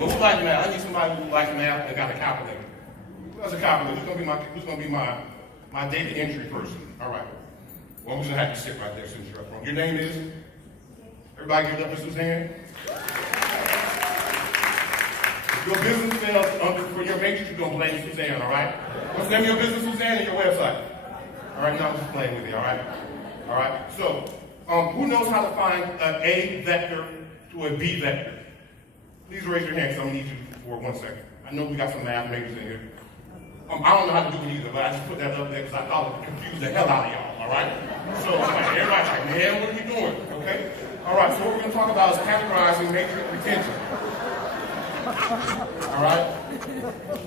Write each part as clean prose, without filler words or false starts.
But who likes math? I need somebody who likes math and got a calculator. Who has a calculator? Who's gonna be my data entry person? All right. Well, I'm just gonna have to sit right there since you're up front. Your name is? Everybody give it up for Suzanne. If your business fails for your matrix, you're gonna blame Suzanne, all right? What's the name of your business, Suzanne, and your website? All right, now I'm just playing with you, all right? All right, so who knows how to find an A vector to a B vector? Please raise your hand, because I'm gonna need you for 1 second. I know we got some math majors in here. I don't know how to do it either, but I just put that up there because I thought it would confuse the hell out of y'all, all right? So everybody's like, man, what are you doing, okay? All right, so what we're gonna talk about is categorizing matrix retention. All right?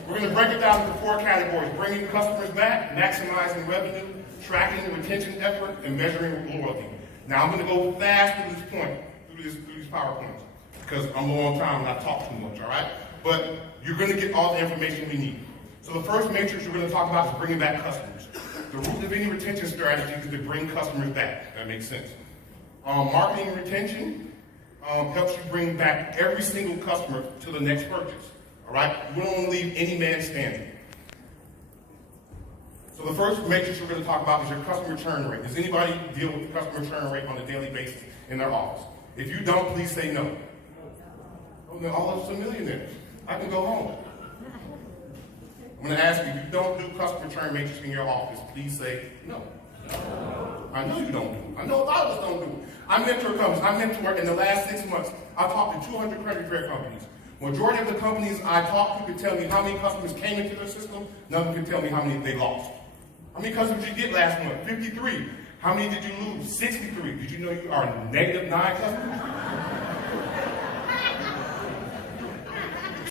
We're gonna break it down into 4 categories: bringing customers back, maximizing revenue, tracking the retention effort, and measuring loyalty. Now I'm gonna go fast through this point, through these PowerPoints, because I'm low on time and I talk too much, all right? But you're gonna get all the information we need. So the first matrix we're going to talk about is bringing back customers. The root of any retention strategy is to bring customers back. That makes sense. Marketing and retention helps you bring back every single customer to the next purchase. All right? You don't want to leave any man standing. So the first matrix we're going to talk about is your customer churn rate. Does anybody deal with the customer churn rate on a daily basis in their office? If you don't, please say no. Oh, no, all of us are millionaires. I can go home. I'm going to ask you, if you don't do customer churn matrix in your office, please say no. I know you don't do it. I know a lot of us don't do it. I mentor in the last 6 months, I talked to 200 credit card companies. Majority of the companies I talked to could tell me how many customers came into their system. None of them could tell me how many they lost. How many customers did you get last month? 53. How many did you lose? 63. Did you know you are -9 customers?